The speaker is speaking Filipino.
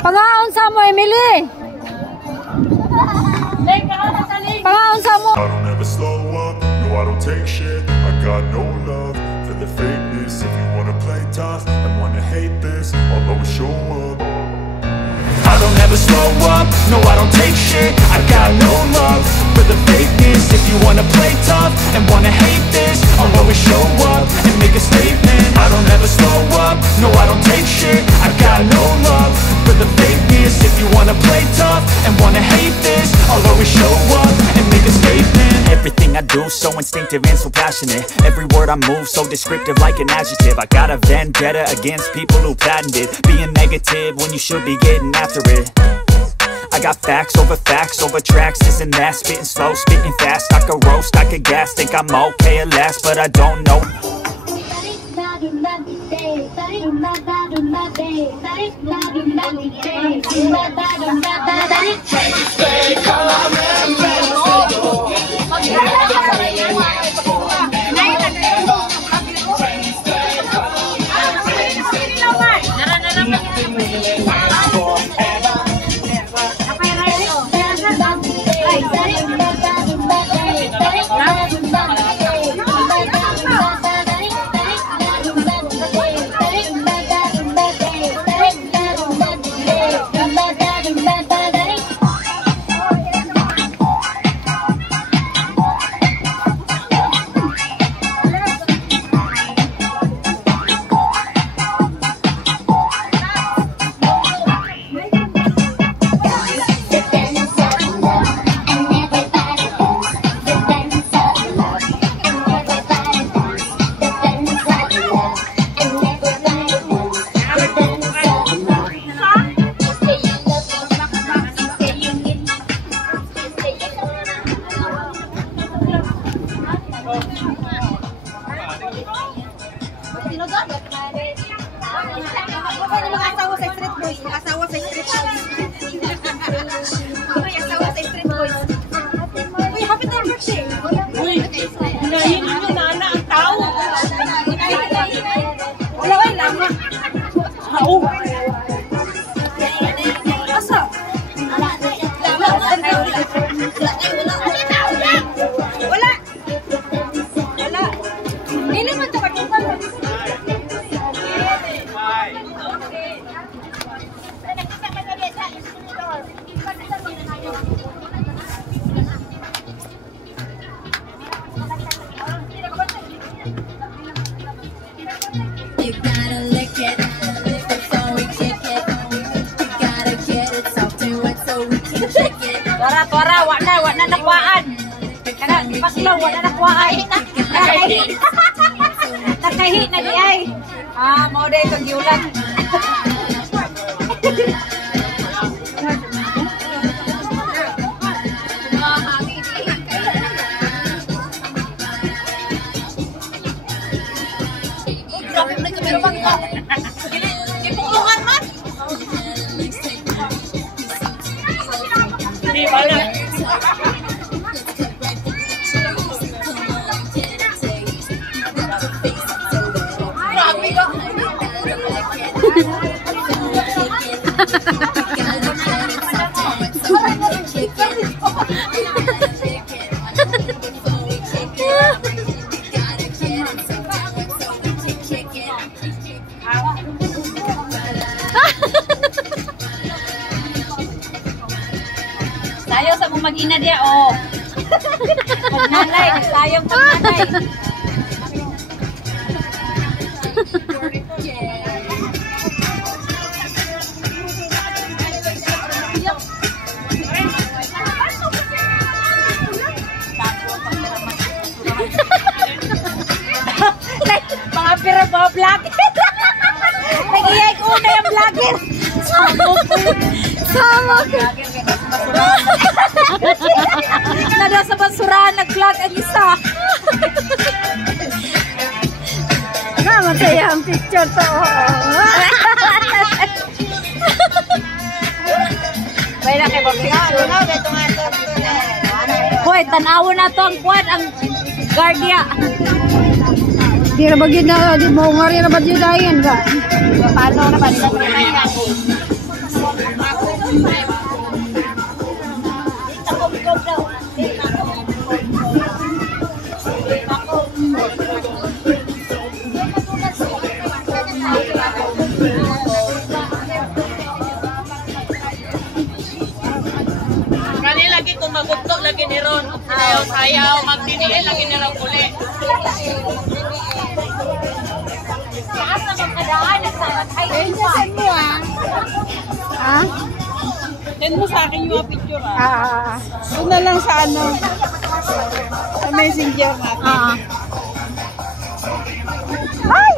Pangaon sa mo, Emily. Pangaon sa mo. I don't ever slow up, no I don't take shit. I got no love for the fakeness. If you wanna play tough and wanna hate this, I'll always show up. I don't ever slow up, no I don't take shit. I got no love for the fakeness. If you wanna play tough and wanna hate this, I'll always show up and make a statement. I don't ever slow up, no I don't take shit. I got no love for the fakeness. If you wanna play tough and wanna hate this, I'll always show up and make a statement. Everything I do so instinctive and so passionate. Every word I move so descriptive like an adjective. I got a vendetta against people who patented being negative when you should be getting after it. I got facts over tracks, this and that. Spitting slow, spitting fast. I could roast, I could gas. Think I'm okay at last, but I don't know. Tora, wak na nakuhaan. Kana, paslo, wak na nakuhaan. Nakahi na di ay. Mau day itong giulan. Grabe mo na kamera bang ko. Ipukulungan man. Hindi, wala. Grabe ka. Sayo sa mong mag-ina diya, oh. Pag-nanay, nagsayang pag-nanay. Mga pira, mga vlogger. Nag-iyay ko na yung vlogger. Sama ko. Nada sa basurahan, nag-vlog ang isa. Masaya ang picture to. May na kayo picture. Hoy, tanawon na to ang kuwan, ang guardia. Di na bagid na, di mo ngari na bagid na yan ka. Paano na ba? Kani lagi kung magugto lagi ni Ron. Sayaw, magdiniin lagi ni Ron uli. Lahat na magkadaan, nagsalat-hay pa. Ah? Send mo sa akin yung picture ah. Doon na lang sa ano. Sa messenger natin. Ay!